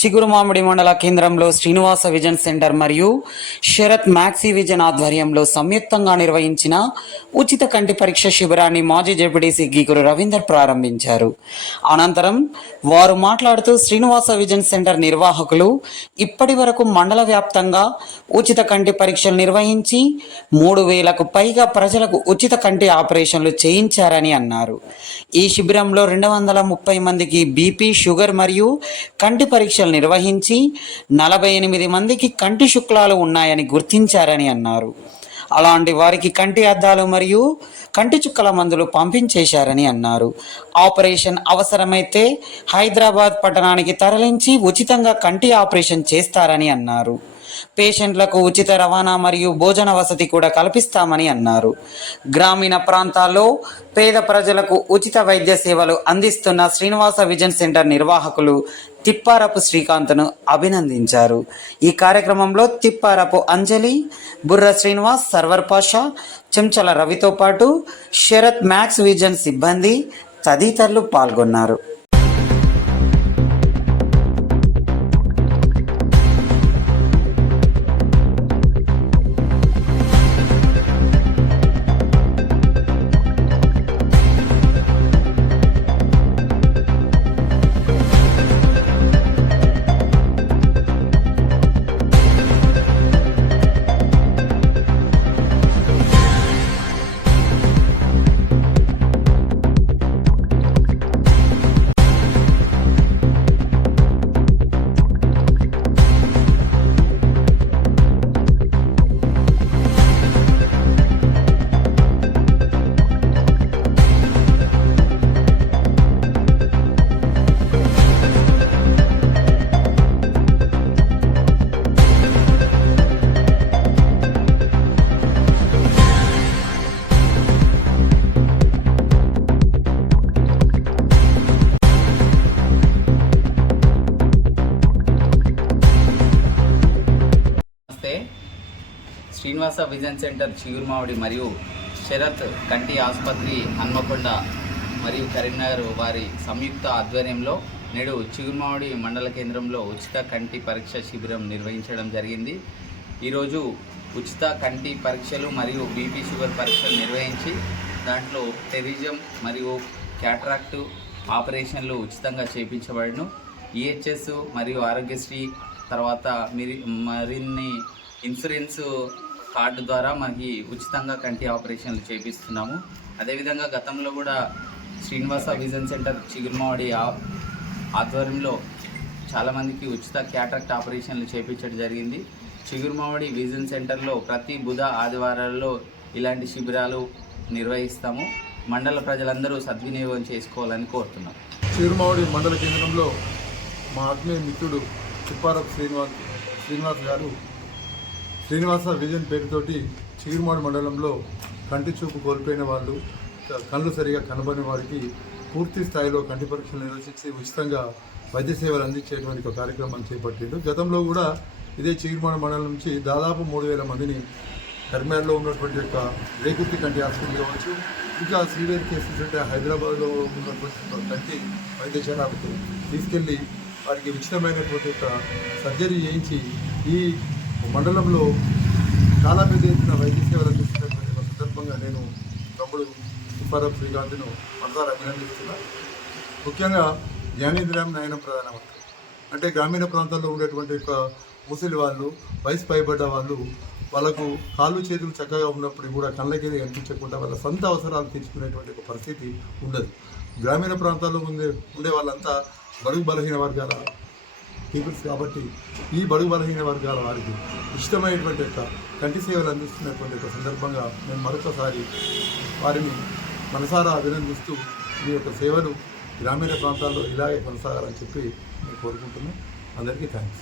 చిగురు మామిడి మండల కేంద్రంలో శ్రీనివాస విజన్ సెంటర్ మరియు శరత్ మ్యాక్సీ విజన్ ఆధ్వర్యంలో సంయుక్తంగా నిర్వహించిన ఉచిత కంటి పరీక్ష శిబిరాన్ని మాజీ జెడ్పీటీసీ గీకురు రవీందర్ ప్రారంభించారు. అనంతరం వారు మాట్లాడుతూ శ్రీనివాస విజన్ సెంటర్ నిర్వాహకులు ఇప్పటి వరకు మండల వ్యాప్తంగా ఉచిత కంటి పరీక్షలు నిర్వహించి మూడు వేలకు పైగా ప్రజలకు ఉచిత కంటి ఆపరేషన్లు చేయించారని అన్నారు. ఈ శిబిరంలో రెండు వందల ముప్పై మందికి బీపీ షుగర్ మరియు కంటి పరీక్షలు నిర్వహించి నలభై ఎనిమిది మందికి కంటి శుక్లాలు ఉన్నాయని గుర్తించారని అన్నారు. అలాంటి వారికి కంటి అద్దాలు మరియు కంటి చుక్కల మందులు పంపించేశారని అన్నారు. ఆపరేషన్ అవసరమైతే హైదరాబాద్ పట్టణానికి తరలించి ఉచితంగా కంటి ఆపరేషన్ చేస్తారని అన్నారు. పేషెంట్లకు ఉచిత రవాణా మరియు భోజన వసతి కూడా కల్పిస్తామని అన్నారు. గ్రామీణ ప్రాంతాల్లో పేద ప్రజలకు ఉచిత వైద్య సేవలు అందిస్తున్న శ్రీనివాస విజన్ సెంటర్ నిర్వాహకులు తిప్పారపు శ్రీకాంత్ను అభినందించారు. ఈ కార్యక్రమంలో తిప్పారపు అంజలి బుర్ర శ్రీనివాస్ సర్వర్ పాషా చెంచల రవితో పాటు శరత్ మ్యాక్స్ విజన్ సిబ్బంది తదితరులు పాల్గొన్నారు. శ్రీనివాస విజన్ సెంటర్ చిగురుమావిడి మరియు శరత్ కంటి ఆసుపత్రి హన్మకొండ మరియు కరీంనగర్ వారి సంయుక్త ఆధ్వర్యంలో నేడు చిగురుమావిడి మండల కేంద్రంలో ఉచిత కంటి పరీక్ష శిబిరం నిర్వహించడం జరిగింది. ఈరోజు ఉచిత కంటి పరీక్షలు మరియు బీపీ షుగర్ పరీక్షలు నిర్వహించి దాంట్లో టెరిజం మరియు క్యాట్రాక్ట్ ఆపరేషన్లు ఉచితంగా చేపించబడను. ఈహెచ్ఎస్ మరియు ఆరోగ్యశ్రీ తర్వాత మిరి మరిన్ని ఇన్సూరెన్స్ కార్డు ద్వారా మనకి ఉచితంగా కంటి ఆపరేషన్లు చేపిస్తున్నాము. అదేవిధంగా గతంలో కూడా శ్రీనివాస విజన్ సెంటర్ చిగురుమావడి ఆధ్వర్యంలో చాలామందికి ఉచిత క్యాట్రాక్ట్ ఆపరేషన్లు చేపించడం జరిగింది. చిగురుమావడి విజన్ సెంటర్లో ప్రతి బుధ ఆదివారాల్లో ఇలాంటి శిబిరాలు నిర్వహిస్తాము. మండల ప్రజలందరూ సద్వినియోగం చేసుకోవాలని కోరుతున్నాం. చిరుమావడి మండల కేంద్రంలో మా ఆత్మీయ మిత్రుడు చిప్పారపు శ్రీనివాస్ శ్రీనివాస్ గారు శ్రీనివాస విజన్ పేరుతోటి చీరుమాడు మండలంలో కంటి చూపు కోల్పోయిన వాళ్ళు కళ్ళు సరిగా కనబడిన వారికి పూర్తి స్థాయిలో కంటి పరీక్షలు నిర్వహించి ఉచితంగా వైద్య సేవలు అందించేటువంటి ఒక కార్యక్రమం చేపట్టిండు గతంలో కూడా ఇదే చిగురుమాడి మండలం నుంచి దాదాపు మూడు వేల మందిని కర్మేర్లో ఉన్నటువంటి యొక్క రేకుర్తి కంటి హాస్పిటల్ కావచ్చు ఇంకా సీవియర్ కేసెస్ అంటే హైదరాబాద్లో ఉన్నటువంటి కంటి వైద్యశాలకు తీసుకెళ్ళి వారికి ఉచితమైనటువంటి ఒక సర్జరీ చేయించి ఈ మండలంలో చాలా పెద్ద ఎత్తున వైద్య సేవలు అందిస్తున్నటువంటి ఒక సందర్భంగా నేను తమ్ముడు సుబ్బారావు శ్రీకాంత్ను మనసారి అభినందిస్తున్నాను ముఖ్యంగా జ్ఞానేంద్రియం నయనం ప్రధానమంత్రి అంటే గ్రామీణ ప్రాంతాల్లో ఉండేటువంటి ఒక ముసలి వాళ్ళు వయసు పైబడ్డ వాళ్ళు వాళ్ళకు కాళ్ళు చేతులు చక్కగా ఉన్నప్పుడు కూడా కళ్ళకేది కనిపించకుండా వాళ్ళ సొంత అవసరాలు తీర్చుకునేటువంటి ఒక పరిస్థితి ఉండదు. గ్రామీణ ప్రాంతాల్లో ఉండే ఉండే వాళ్ళంతా బరుగు బలహీన వర్గాల పీపుల్స్ కాబట్టి ఈ బడుగు బలహీన వర్గాల వారికి ఇష్టమైనటువంటి యొక్క కంటి సేవలు అందిస్తున్నటువంటి యొక్క సందర్భంగా మేము మరొకసారి వారిని మనసారా అభినందిస్తూ మీ యొక్క సేవలు గ్రామీణ ప్రాంతాల్లో ఇలాగే కొనసాగాలని చెప్పి నేను కోరుకుంటున్నాను. అందరికీ థ్యాంక్స్